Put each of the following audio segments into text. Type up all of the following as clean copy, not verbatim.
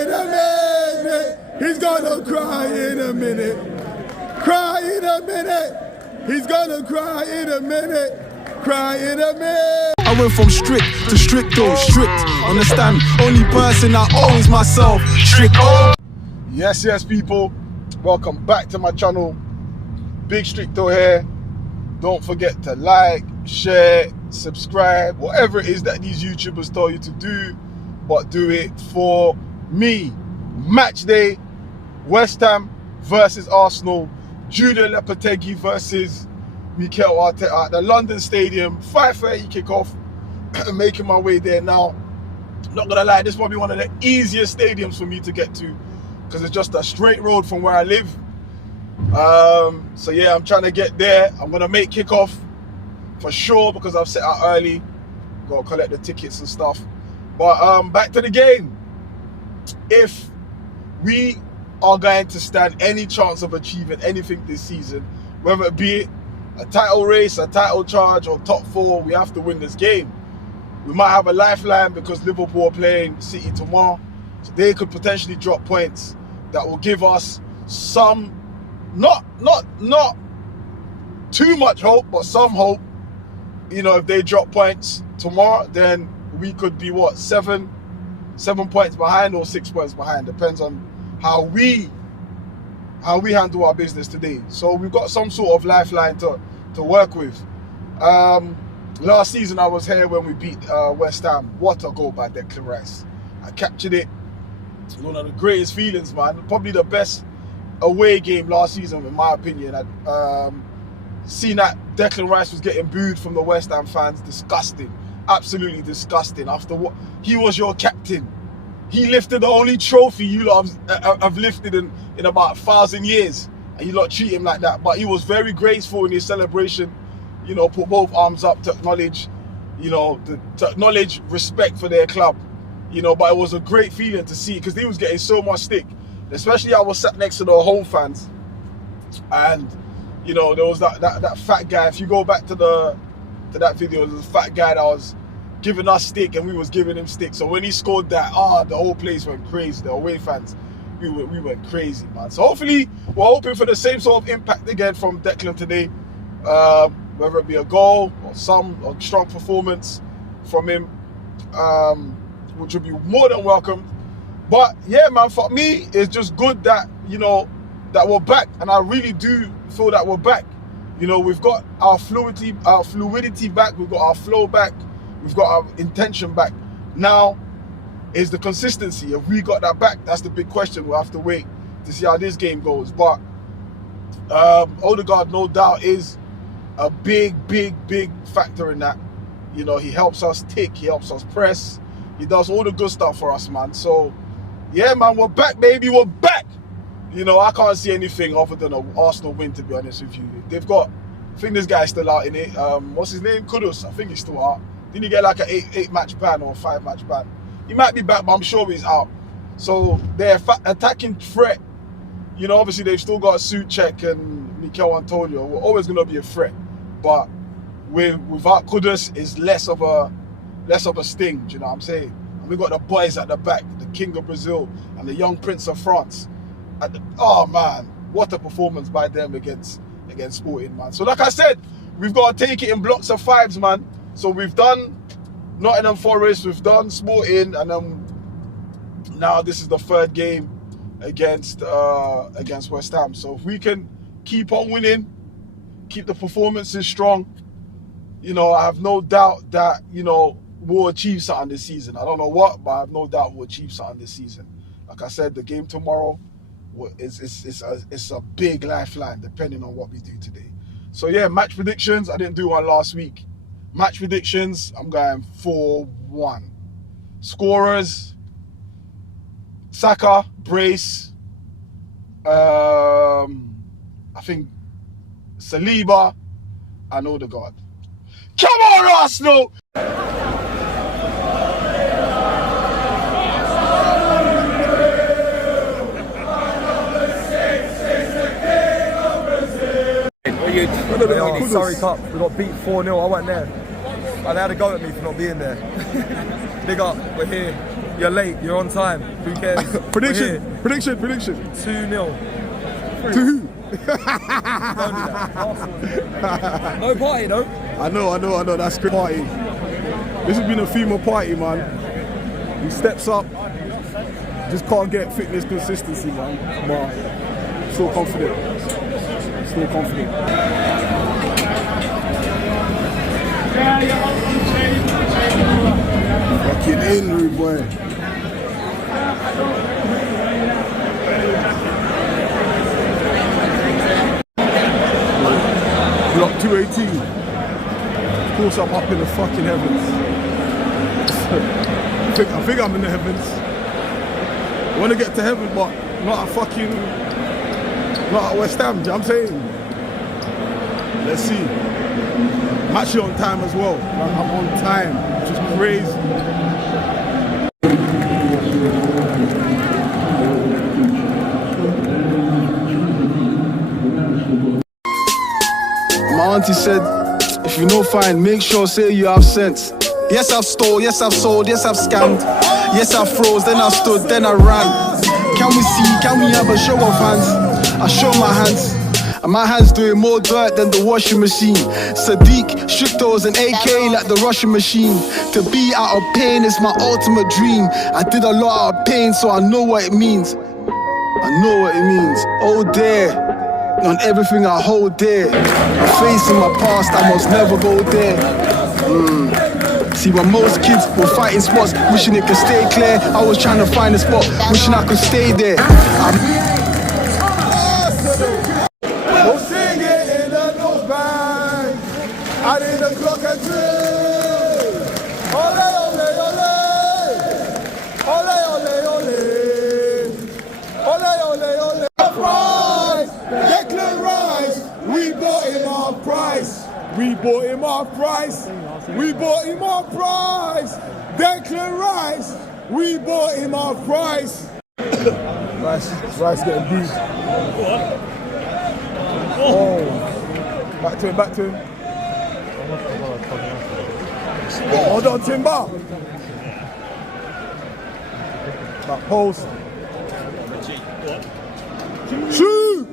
in a minute. He's gonna cry in a minute. Cry in a minute. He's gonna cry in a minute. Cry in a minute. I went from strict to stricto, strict. Understand? Only person I owe is myself. Stricto. Yes, people. Welcome back to my channel. Big Stricto here. Don't forget to like, share, subscribe, whatever it is that these YouTubers tell you to do, but do it for me. Match day, West Ham versus Arsenal. Jude Lopetegui versus Mikel Arteta at the London Stadium. 5:30 kickoff. Making my way there now. Not gonna lie, this is probably one of the easiest stadiums for me to get to because it's just a straight road from where I live. So yeah, I'm trying to get there. I'm gonna make kickoff for sure because I've set out early. Gotta collect the tickets and stuff. But back to the game. If we are going to stand any chance of achieving anything this season, whether it be a title race, a title charge, or top four, we have to win this game. We might have a lifeline because Liverpool are playing City tomorrow, so they could potentially drop points that will give us some, not too much hope, but some hope. You know, if they drop points tomorrow, then we could be what, seven points behind or 6 points behind. Depends on how we handle our business today. So we've got some sort of lifeline to work with. Last season I was here when we beat West Ham. What a goal by Declan Rice. I captured it. One of the greatest feelings, man. Probably the best away game last season, in my opinion. I'd seen that Declan Rice was getting booed from the West Ham fans. Disgusting. Absolutely disgusting. After what? He was your captain. He lifted the only trophy you lot have lifted in about 1,000 years. And you lot treat him like that. But he was very graceful in his celebration. You know, put both arms up to acknowledge, you know, to acknowledge respect for their club. You know, but it was a great feeling to see because he was getting so much stick. Especially I was sat next to the home fans. And, you know, there was that fat guy. If you go back to that video, there was a fat guy that was giving us stick and we was giving him stick. So when he scored that, the whole place went crazy. The away fans, we went crazy, man. So hopefully we're hoping for the same sort of impact again from Declan today. Whether it be a goal or a strong performance from him, which would be more than welcome. But yeah, man, for me, it's just good that, you know, that we're back. And I really do feel that we're back. You know, we've got our fluidity back. We've got our flow back. We've got our intention back. Now is the consistency. If we got that back, that's the big question. We'll have to wait to see how this game goes. But Odegaard, no doubt, is a big factor in that. You know, he helps us tick, he helps us press, he does all the good stuff for us, man. So yeah, man, we're back, baby, we're back. You know, I can't see anything other than an Arsenal win, to be honest with you. They've got, I think this guy's still out in it. What's his name? Kudus, I think he's still out. Didn't he get like an 8-match ban or a 5-match ban? He might be back, but I'm sure he's out. So their attacking threat, you know, obviously they've still got Souček and Mikel Antonio. We're always going to be a threat. But without Kudus, it's less of a sting, do you know what I'm saying? And we got the boys at the back, the King of Brazil and the young Prince of France. Oh man, what a performance by them against Sporting, man. So like I said, we've got to take it in blocks of 5s, man. So we've done Nottingham Forest, we've done Sporting, and then now this is the 3rd game against West Ham. So if we can keep on winning, keep the performances strong, you know, I have no doubt that, you know, we'll achieve something this season. I don't know what, but I have no doubt we'll achieve something this season. Like I said, the game tomorrow it's a big lifeline depending on what we do today. So yeah, match predictions. I didn't do one last week. Match predictions, I'm going 4-1. Scorers, Saka, Brace, I think Saliba and Odegaard. Come on, Arsenal! Sorry, Cup. We got beat 4-0. I wasn't there. And they had a go at me for not being there. Big up, we're here. You're late. You're on time. Who cares? Prediction. 2-0. To who? Don't do that. No party though. I know. That's good party. This has been a female party, man. He steps up. Just can't get fitness consistency, man. But still confident. Fucking in, rude boy. Block 218. Of course I'm up in the fucking heavens. I think I'm in the heavens. I want to get to heaven, but not at West Ham, do you know what I'm saying? Let's see. I'm actually on time as well. I'm on time, which is crazy. My auntie said, if you know fine, make sure say you have sense. Yes, I've stole, yes, I've sold, yes, I've scammed. Yes, I froze, then I stood, then I ran. Can we have a show of hands? I show my hands. And my hands doing more dirt than the washing machine. Sadiq, Stricto's an AK like the Russian machine. To be out of pain is my ultimate dream. I did a lot out of pain, so I know what it means. Oh dear, on everything I hold dear. I'm facing my past, I must never go there. See, when most kids were fighting spots, wishing it could stay clear, I was trying to find a spot, wishing I could stay there. I need a clock and drill. Ole, ole, ole. Ole, ole, ole. Ole, ole, ole. Price. Declan Rice. We bought him our price. Declan Rice. We bought him our price. Rice getting beat. Oh. Back to him. Hold on, Timber. Back post. Shoot!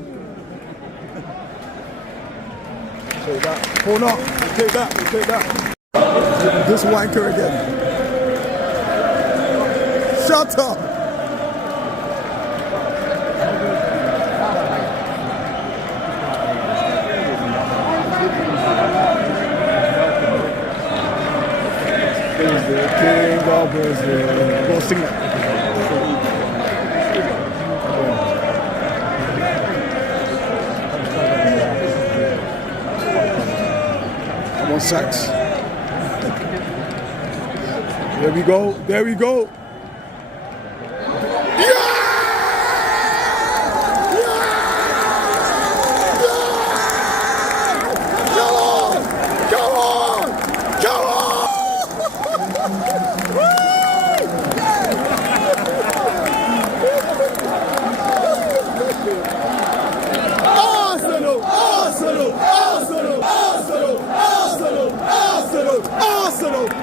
Take that. Corner. Take that. This wanker again. Shut up. King of Brazil. Go sing that. I'm on sax. There we go.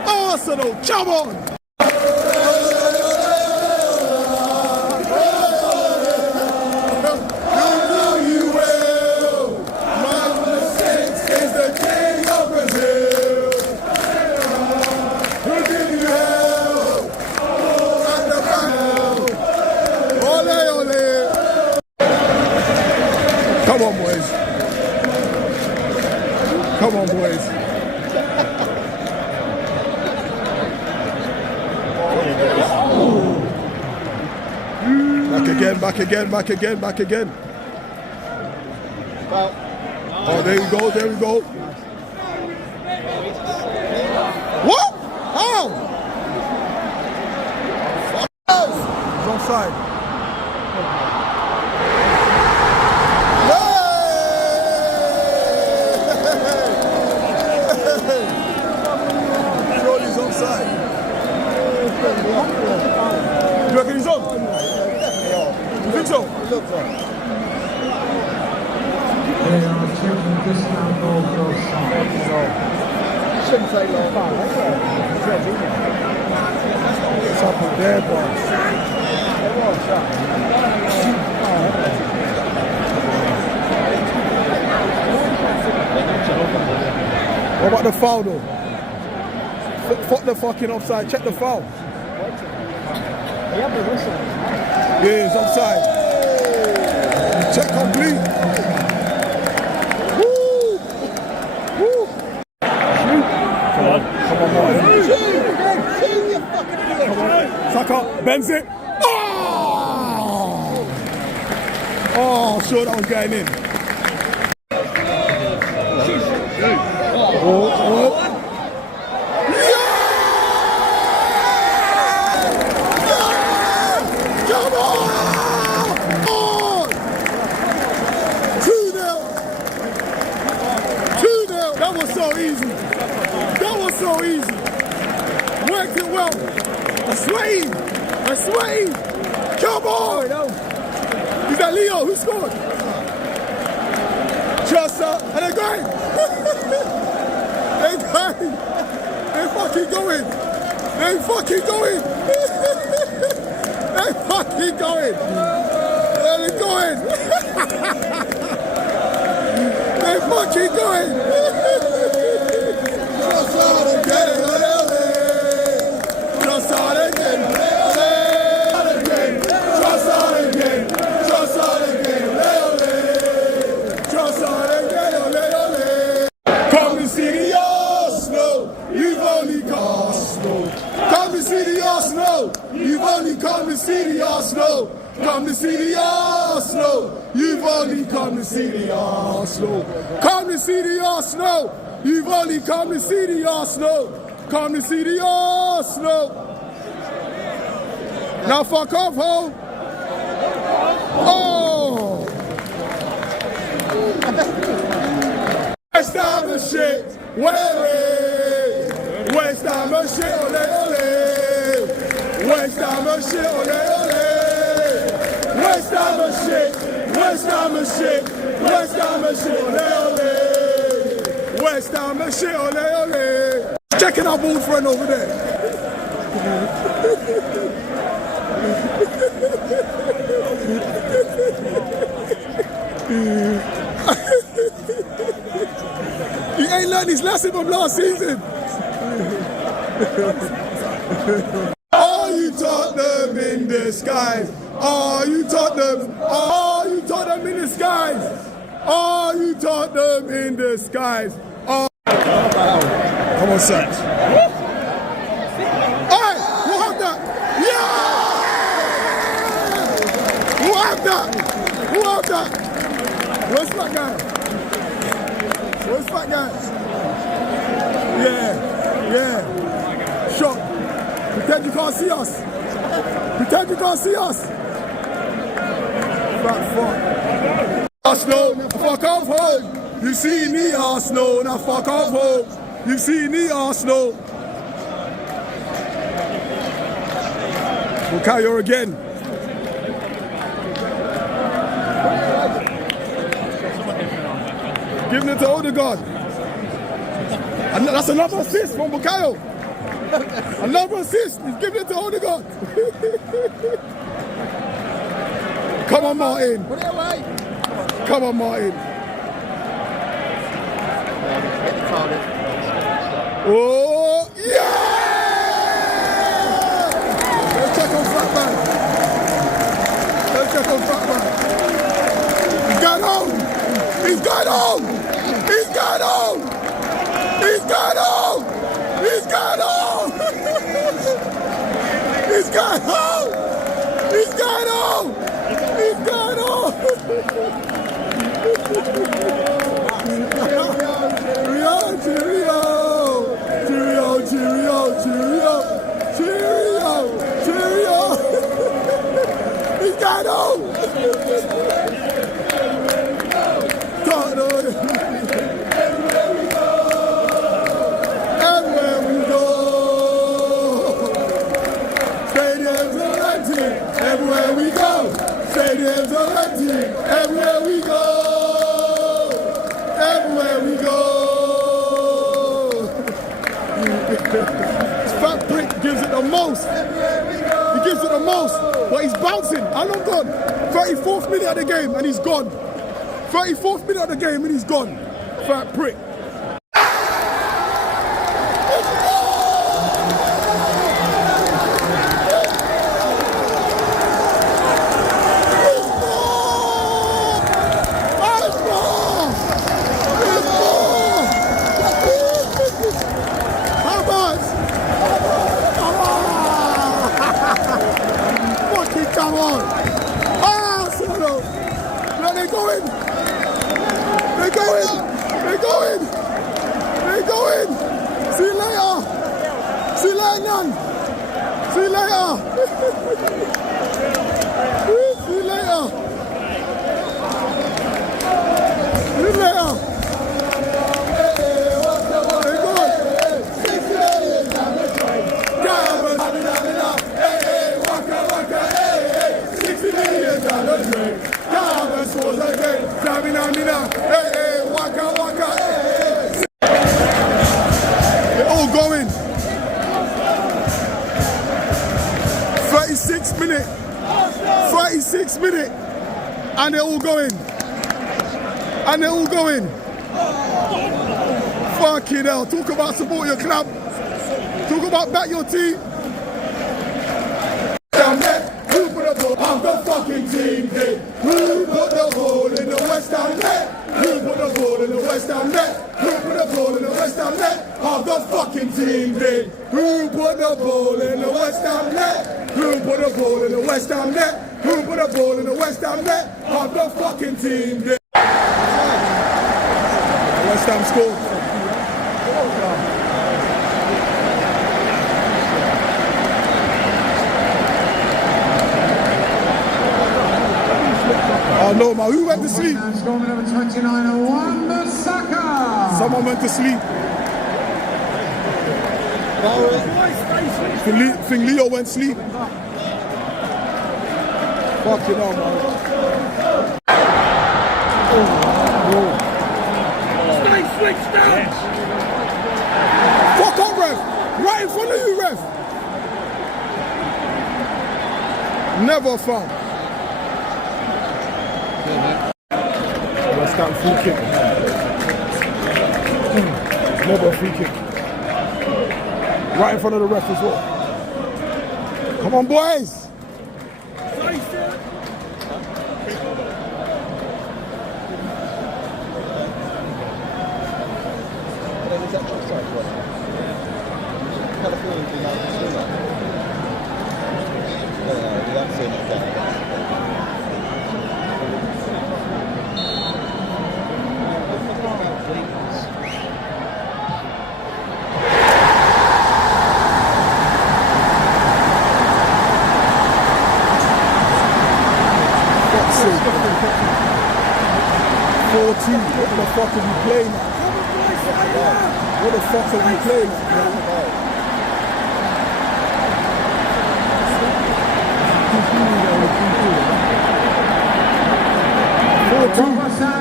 Arsenal, come on! Come on, boys. Back again. Oh, there we go. What? How? It's offside. Surely he's offside. You reckon he's on? You think so? They are taking discount goal for offside. shouldn't take long. What's up with there, boss? What about the foul though? Fuck the fucking offside, check the foul. Yeah, it's offside. Check complete. Woo! Woo! Come on, Martin. Saka, bends it. Oh! Oh, sure that was going in. Oh. Come on! 2-0. 2-0. That was so easy. That was so easy. Worked it well. That's sweaty. That's sweaty. Come on. Is that Leo? Who scored? Chester. And they're going. They're going. They're fucking going. They're fucking going. They're fucking going. They're going. They're fucking going. Just out again. Just out again. Just out again. Just out again. Just out again. Come and see the Arsenal. You've only got Arsenal. Come and see the Arsenal. You've only come to see the Arsenal. Come to see the Arsenal. You've only come to see the Arsenal. Come to see the Arsenal. You've only come to see the Arsenal. Come to see the Arsenal. Now fuck off, ho. Oh. West Ham and shit. West Ham and shit. Ole, ole. West Ham and shit. Ole, ole. West Ham and shit. West Ham and shit. West Ham and shit. Ole, ole. West Ham and shit. Ole, ole. Checking our ball friend over there. He ain't learned his lesson from last season. Are you Tottenham in disguise? Are you Tottenham? Are you Tottenham in disguise? Are you Tottenham in disguise? Come on, Sax. Hey, who had that? Yeah! Who had that? Who had that? Where's that guy? Where's that guy? Yeah. Shot. Pretend you can't see us. Pretend you can't see us. Fat fuck. Arsenal, fuck off home. You see me, Arsenal, now fuck off home. You see me, Arsenal. Bukayo again. Giving it to Odegaard. And that's another assist from Bukayo. Another assist. He's giving it to Odegaard. Come on, Martin. Come on, Martin. Oh, yeah! Let's check on Fatman. Let's check on Fatman. He's going home. He's going home. He's going home. He's going home. He's going home. He's going home. He's going home. He's going home. Cheerio. He's got home. Everywhere we go. Stadiums are empty. Everywhere we go. Stadiums are empty. Everywhere we go. Everywhere we go. most. He gives it the most, but he's bouncing. How long gone? 34th minute of the game and he's gone. 34th minute of the game and he's gone. Fat prick. Come on! Ah, Solo! No, they're going! They're going! They're going! They're going! See you later! See you later, Nan! See you later! See you later! See you later! They're going! They're all going. 36 minutes. 36 minutes. And they're all going. And they're all going. Fucking hell. Talk about support your club. Talk about back your team. I'm the fucking team, hey. Who put the ball in the West Ham net? Who put the ball in the West Ham net? Who put the ball in the West Ham net? I'm the fucking team, hey. Who put the ball in the West Ham net? Who put the ball in the West Ham net? Who put the ball in the West Ham net? I'm the fucking team, hey. West Ham scored. Oh no, man, who went to sleep? Number 29, Wanda Saka. Someone went to sleep. Think Leo went to sleep. Fucking hell, man. Oh, no. Stay switched down! Yes. Fuck up, ref! Right in front of you, ref! Never found. West Ham free kick. It's never a free kick. Right in front of the ref as well. Come on, boys! What the fuck are we playing at? What the fuck are we playing at?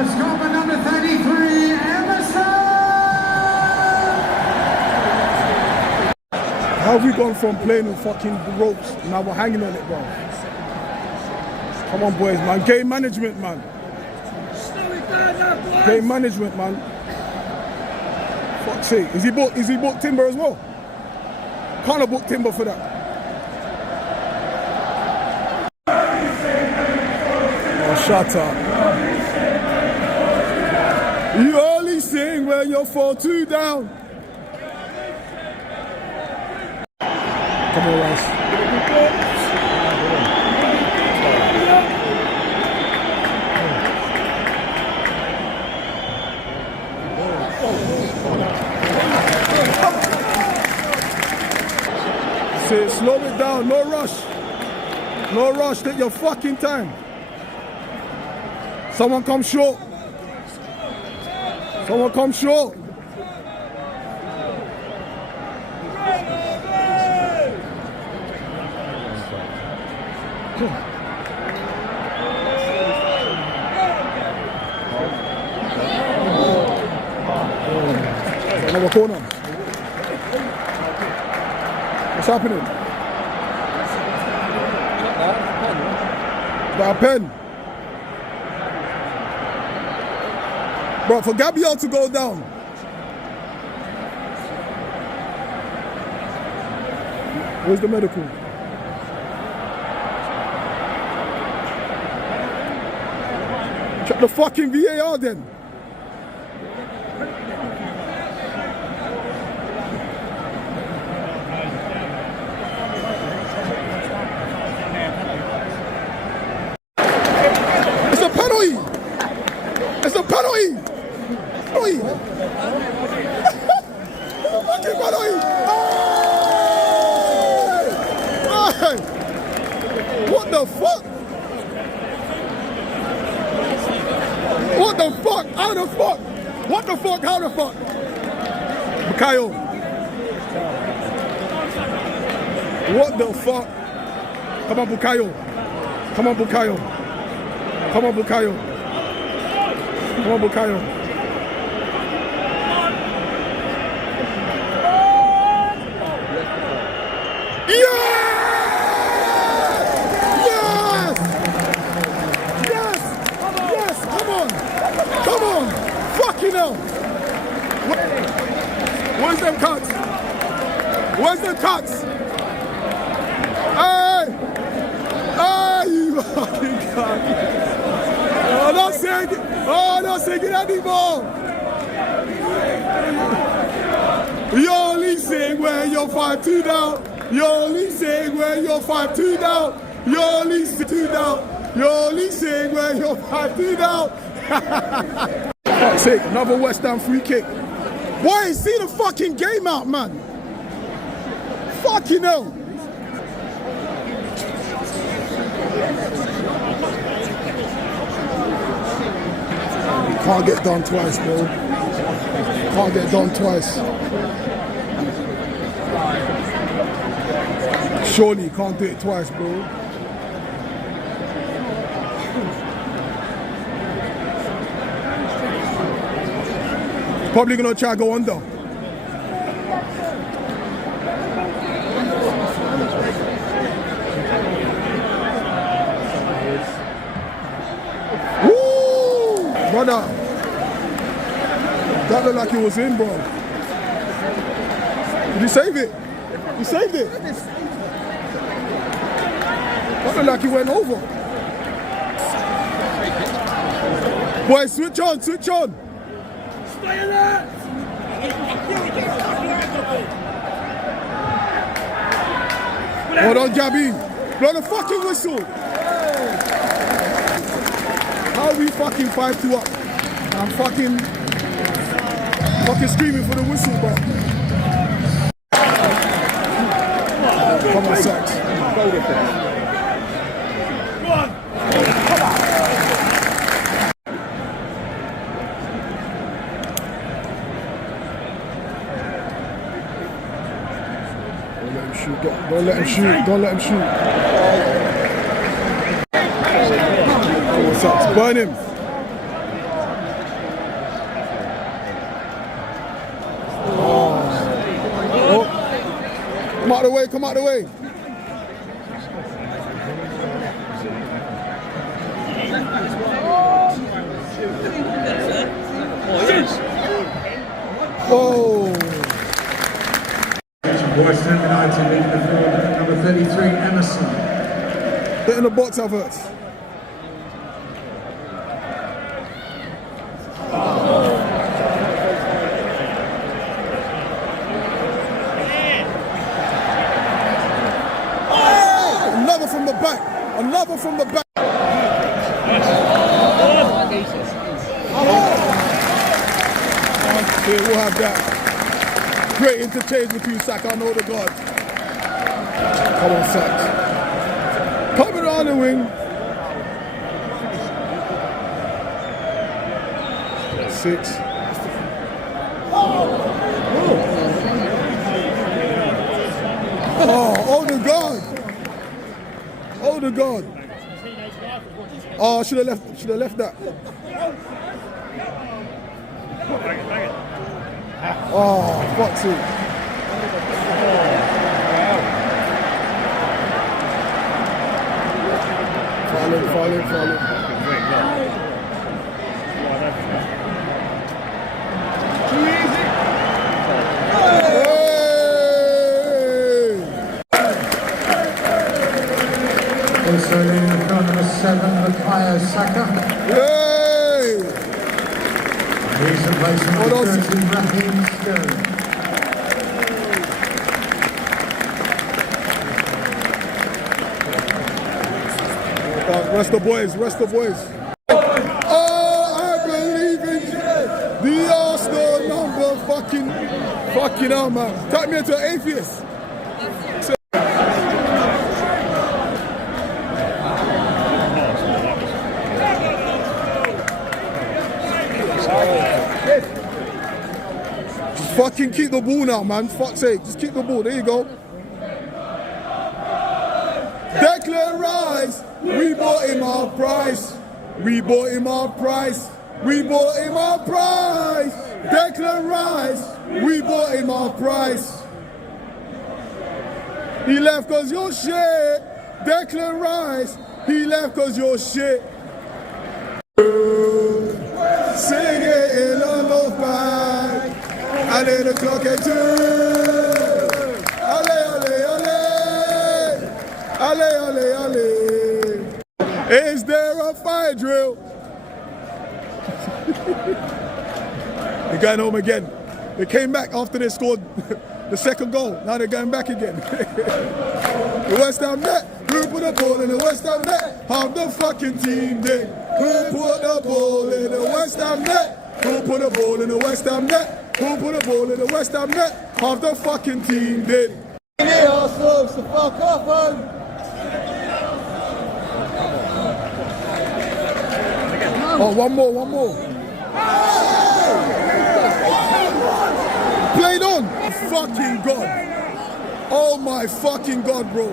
Scotland number 33, Emerson! How have we gone from playing on fucking ropes, now we're hanging on it, bro? Come on, boys, man. Game management, man. Game management, man. Fuck's sake. Is he booked Timber as well? Can't have booked Timber for that. Oh, shut up. You only sing when you're 4-2 down. Come on, Rice. Slow it down, no rush. No rush, take your fucking time. Someone come short. Someone come short. Another corner. What's happening? Got a pen. Bro, for Gabriel to go down. Where's the medical? Check the fucking VAR then. It's a penalty. It's a penalty. Penalty. Fucking penalty. Hey! What the fuck? What the fuck? How the fuck? What the fuck? How the fuck? Bukayo. What the fuck? Come on, Bukayo. Come on, Bukayo. Come on, Bukayo. Come on, Bukayo. Yeah! Come on! Fucking hell! Where's them cuts? Where's the cuts? Hey! Hey, you fucking cunt! Oh, don't say it! Oh, don't say it anymore! You're only saying where you're 5-2 down! You're only saying where you're 5-2 down! You're only 2 down! You're only saying where you're 5-2 down! Fuck's sake, another West Ham free kick. Boy, see the fucking game out, man. Fucking hell. Can't get done twice, bro. Can't get done twice. Surely you can't do it twice, bro. Probably gonna try to go under. Woo! Brother. That looked like it was in, bro. Did you save it? You saved it? That looked like it went over. Boy, switch on, switch on. Hold on, Gabby. Blow the fucking whistle. How are we fucking 5-2 up? I'm fucking screaming for the whistle, bro. Come on, Sax. Don't let him shoot. Don't let him shoot. What's up? Burn him. Oh. Come out of the way. Come out of the way. Oh. West Ham United leading the field, number 33, Emerson. Get in the box, Havertz. Another from the back. Another from the back. Okay, we'll have that. Great interchange between Saka and Odegaard. Come on, Saka. Coming on the wing. 6. Oh, Odegaard. Odegaard. Oh, should have left that. Oh, fuck's it. Also in the front number 7, Bukayo Saka. Hey! He's replacing number 13, Raheem Sterling. Rest the boys, rest the boys. Oh, I believe in the Arsenal number fucking hell, man. Take me into an atheist. Just fucking keep the ball now, man. Fuck's sake, just keep the ball. There you go. Declan Rice, we bought him our price. We bought him our price. We bought him our price. Declan Rice, we bought him our price. He left cause you're shit. Declan Rice, he left cause you're shit. Sing it in a love bag. And then the clock at 2. Is there a fire drill? They're going home again. They came back after they scored the second goal. Now they're going back again. The West Ham net. Who put the ball in the West Ham net? Half the fucking team did. Who put the ball in the West Ham net? Who put the ball in the West Ham net? Who put the ball in the West Ham net? Half the fucking team did. Yeah, ourselves the fuck off, man. Oh, one more. Played on. Fucking God. Oh my fucking God, bro.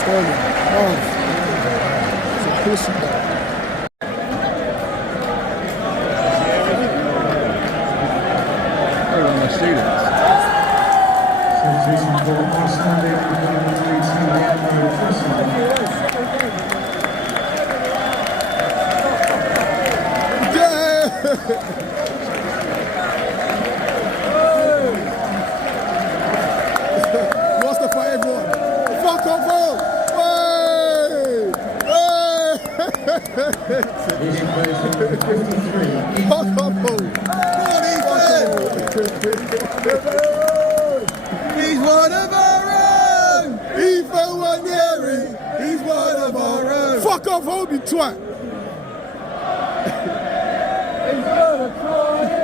Sterling. Oh. It's a pussy, man. What's the for everyone? Fuck off all! Fuck off all! He's one of our own! Ethan Wanyeri, he's one of our own! Fuck off all, you twat!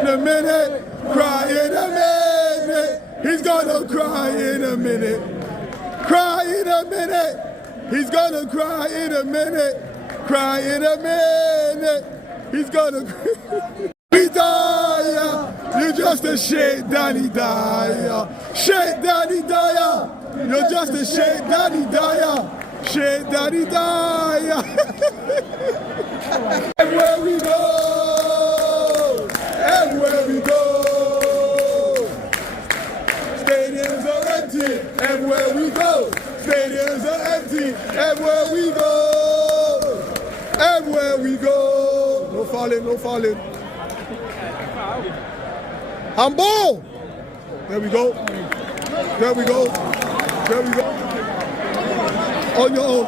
In a minute, cry in a minute. He's gonna cry in a minute. Cry in a minute. He's gonna cry in a minute. Cry in a minute. He's gonna we die. You're just a shit Danny Dyer. Shit Danny Dyer. You're just a shit Danny Dyer. Shit Danny Dyer. Everywhere we go. Everywhere we go, stadiums are empty. Everywhere we go, stadiums are empty. Everywhere we go, everywhere we go. No fouling. Handball. There we go. On your own.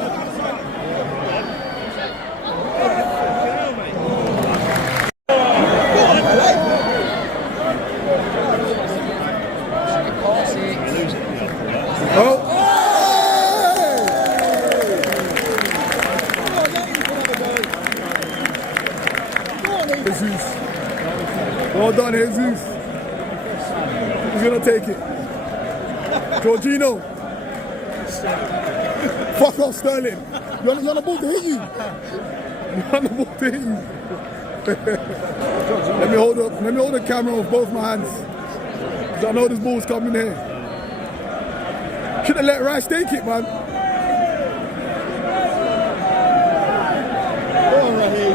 Jesus. Well done, Jesus. He's gonna take it. Jorginho. Fuck off, Sterling. You're on the ball to hit you. Let me hold the camera with both my hands. Because I know this ball's coming here. Should have let Rice take it, man.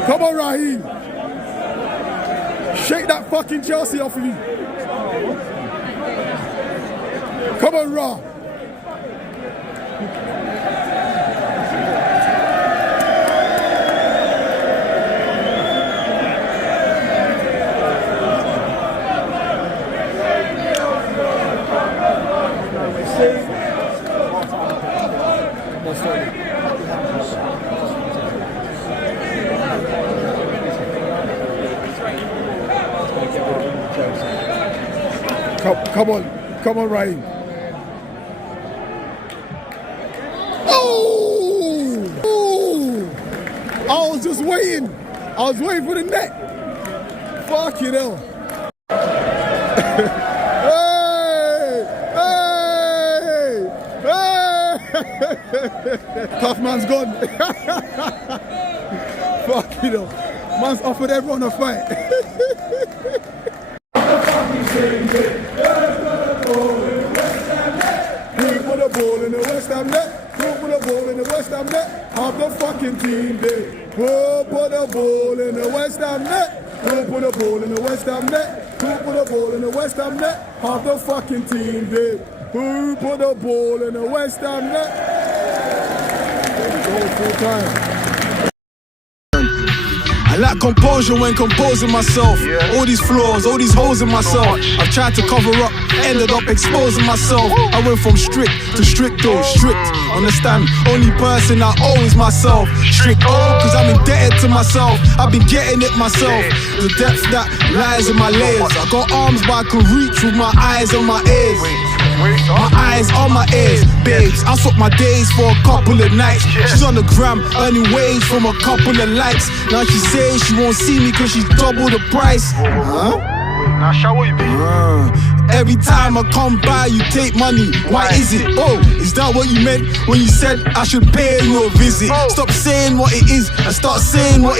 Come on, Raheem. Shake that fucking Chelsea off of you. Come on, Raw. Come on, Ryan. Oh! I was just waiting. I was waiting for the net. Fucking hell. Hey! Tough man's gone. Fucking hell. Man's offered everyone a fight. Put a ball in the West Ham net. Put a ball in the West Ham net. Half the fucking team did. Put a ball in the West Ham net. Put a ball in the West Ham net. Put a ball in the West Ham net. Half the fucking team did. Who put a ball in the West Ham net? There we go, full time. I lack composure when composing myself. All these flaws, all these holes in myself. I've tried to cover up, ended up exposing myself. I went from strict to stricto, strict. Understand, only person I owe is myself. Strict, cause I'm indebted to myself. I've been getting it myself. The depth that lies in my layers. I got arms but I can reach with my eyes on my ears. My eyes on my ears, babes. I swap my days for a couple of nights. She's on the gram, earning wage from a couple of likes. Now she says she won't see me cause she's double the price. Huh? Now show what you be. Every time I come by, you take money. Why is it? Oh, is that what you meant when you said I should pay you a visit? Stop saying what it is and start saying what